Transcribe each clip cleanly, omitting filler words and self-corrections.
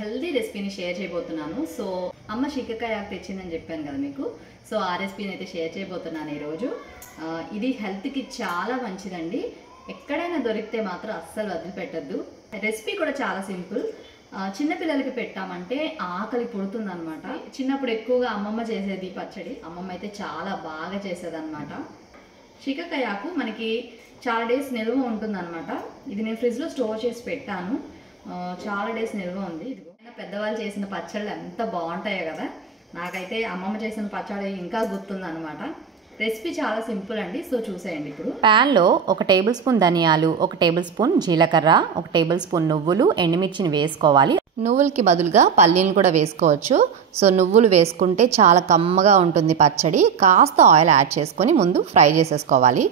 Healthy రెసిపీని share చేయబోతున్నాను. So అమ్మ శీకాకాయ ఆకు తెచ్చిందని చెప్పాను కదా మీకు. సో ఆ రెసిపీని అయితే షేర్ చేయబోతున్నాను ఈరోజు. ఇది హెల్త్కి చాలా మంచిదండి. ఎక్కడైనా దొరికితే మాత్రం అస్సలు వదిలిపెట్టద్దు. రెసిపీ కూడా చాలా సింపుల్. చిన్నపిల్లలకి పెట్టామంటే ఆకలి పుడుతుందనమాట. చిన్నప్పుడు ఎక్కువగా అమ్మమ్మ చేసేది పచ్చడి. అమ్మమ్మ అయితే చాలా బాగా చేసేదన్నమాట. శీకాకాయ ఆకు మనకి చాలా డేస్ నిల్వ ఉంటుందన్నమాట. ఇది నేను ఫ్రిడ్జ్లో స్టోర్ చేసి పెట్టాను. చాలా డేస్ నిల్వ ఉంది. ఇది పెద్దవాళ్ళు చేసిన పచ్చళ్ళు ఎంత బాగుంటాయో కదా. నాకైతే అమ్మమ్మ చేసిన పచ్చడి ఇంకా గుర్తుందన్నమాట. రెసిపీ చాలా సింపుల్ అండి. సో చూసేయండి. ఇప్పుడు ప్యాన్లో 1 టేబుల్ స్పూన్ ధనియాలు, 1 టేబుల్ స్పూన్ జీలకర్ర, 1 టేబుల్ స్పూన్ నువ్వులు, ఎండుమిర్చిని వేసుకోవాలి. నువ్వులకి బదులుగా పల్లీలను కూడా వేసుకోవచ్చు. సో నువ్వులు వేసుకుంటే చాలా కమ్మగా ఉంటుంది పచ్చడి. కాస్త ఆయిల్ యాడ్ చేసుకొని ముందు ఫ్రై చేసేసుకోవాలి.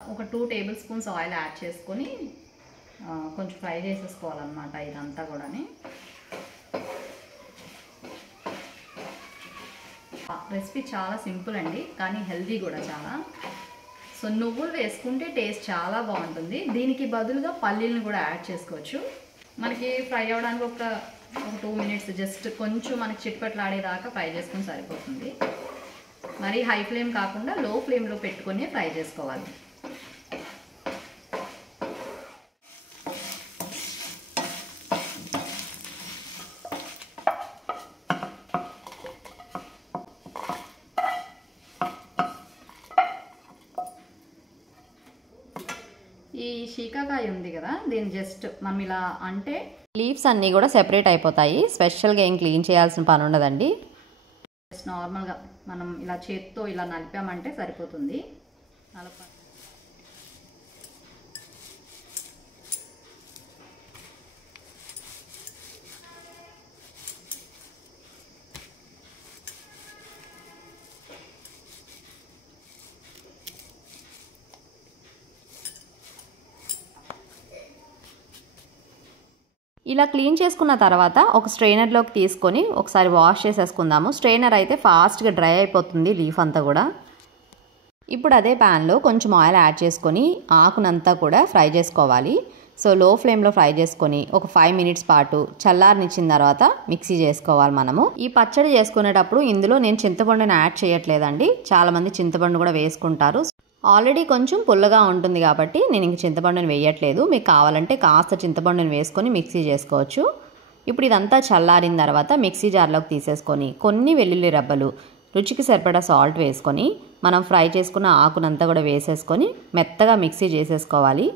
ఒక 2 టేబుల్ స్పూన్స్ ఆయిల్ యాడ్ చేసుకొని కొంచెం ఫ్రై చేసేసుకోవాలన్నమాట ఇదంతా కూడా. రెసిపీ చాలా సింపుల్ అండి, కానీ హెల్దీ కూడా చాలా. సో నువ్వులు వేసుకుంటే టేస్ట్ చాలా బాగుంటుంది. దీనికి బదులుగా పల్లీలను కూడా యాడ్ చేసుకోవచ్చు. మనకి ఫ్రై అవ్వడానికి ఒక 2 మినిట్స్ జస్ట్ కొంచెం మనకి చిట్పట్లాడేదాకా ఫ్రై చేసుకుని సరిపోతుంది. మరి హై ఫ్లేమ్ కాకుండా లో ఫ్లేమ్లో పెట్టుకొని ఫ్రై చేసుకోవాలి. ఈ శీకాకాయ ఉంది కదా, దీన్ని జస్ట్ మనం ఇలా అంటే లీవ్స్ అన్నీ కూడా సెపరేట్ అయిపోతాయి. స్పెషల్గా ఏం క్లీన్ చేయాల్సిన పని ఉండదండి. జస్ట్ నార్మల్గా మనం ఇలా చేత్తో ఇలా నలిపామంటే సరిపోతుంది. ఇలా క్లీన్ చేసుకున్న తర్వాత ఒక స్ట్రైనర్లోకి తీసుకొని ఒకసారి వాష్ చేసేసుకుందాము. స్ట్రైనర్ అయితే ఫాస్ట్గా డ్రై అయిపోతుంది లీఫ్ అంతా కూడా. ఇప్పుడు అదే ప్యాన్లో కొంచెం ఆయిల్ యాడ్ చేసుకొని ఆకునంతా కూడా ఫ్రై చేసుకోవాలి. సో లో ఫ్లేమ్లో ఫ్రై చేసుకొని ఒక 5 మినిట్స్ పాటు చల్లారనిచ్చిన తర్వాత మిక్సీ చేసుకోవాలి మనము. ఈ పచ్చడి చేసుకునేటప్పుడు ఇందులో నేను చింతపండుని యాడ్ చేయట్లేదండి. చాలామంది చింతపండు కూడా వేసుకుంటారు. ఆల్రెడీ కొంచెం పుల్లగా ఉంటుంది కాబట్టి నేను ఇంక చింతపండుని వేయట్లేదు. మీకు కావాలంటే కాస్త చింతపండుని వేసుకొని మిక్సీ చేసుకోవచ్చు. ఇప్పుడు ఇదంతా చల్లారిన తర్వాత మిక్సీ జార్లోకి తీసేసుకొని కొన్ని వెల్లుల్లి రబ్బలు, రుచికి సరిపడా సాల్ట్ వేసుకొని మనం ఫ్రై చేసుకున్న ఆకునంతా కూడా వేసేసుకొని మెత్తగా మిక్సీ చేసేసుకోవాలి.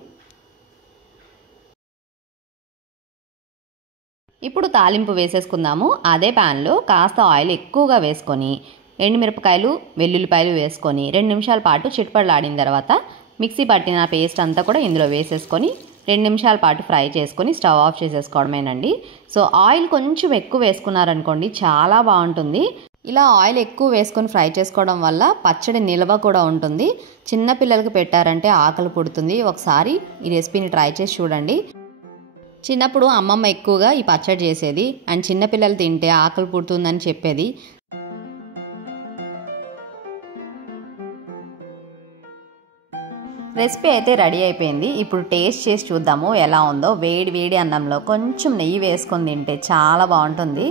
ఇప్పుడు తాలింపు వేసేసుకుందాము. అదే ప్యాన్లో కాస్త ఆయిల్ ఎక్కువగా వేసుకొని ఎండుమిరపకాయలు, వెల్లుల్లిపాయలు వేసుకొని 2 నిమిషాల పాటు చిట్పడలాడిన తర్వాత మిక్సీ పట్టిన పేస్ట్ అంతా కూడా ఇందులో వేసేసుకొని 2 నిమిషాల పాటు ఫ్రై చేసుకొని స్టవ్ ఆఫ్ చేసేసుకోవడమేనండి. సో ఆయిల్ కొంచెం ఎక్కువ వేసుకున్నారనుకోండి చాలా బాగుంటుంది. ఇలా ఆయిల్ ఎక్కువ వేసుకొని ఫ్రై చేసుకోవడం వల్ల పచ్చడి నిల్వ కూడా ఉంటుంది. చిన్నపిల్లలకి పెట్టారంటే ఆకలి పుడుతుంది. ఒకసారి ఈ రెసిపీని ట్రై చేసి చూడండి. చిన్నప్పుడు అమ్మమ్మ ఎక్కువగా ఈ పచ్చడి చేసేది అండ్ చిన్నపిల్లలు తింటే ఆకలి పుడుతుందని చెప్పేది. రెసిపీ అయితే రెడీ అయిపోయింది. ఇప్పుడు టేస్ట్ చేసి చూద్దాము ఎలా ఉందో. వేడి వేడి అన్నంలో కొంచెం నెయ్యి వేసుకొని తింటే చాలా బాగుంటుంది.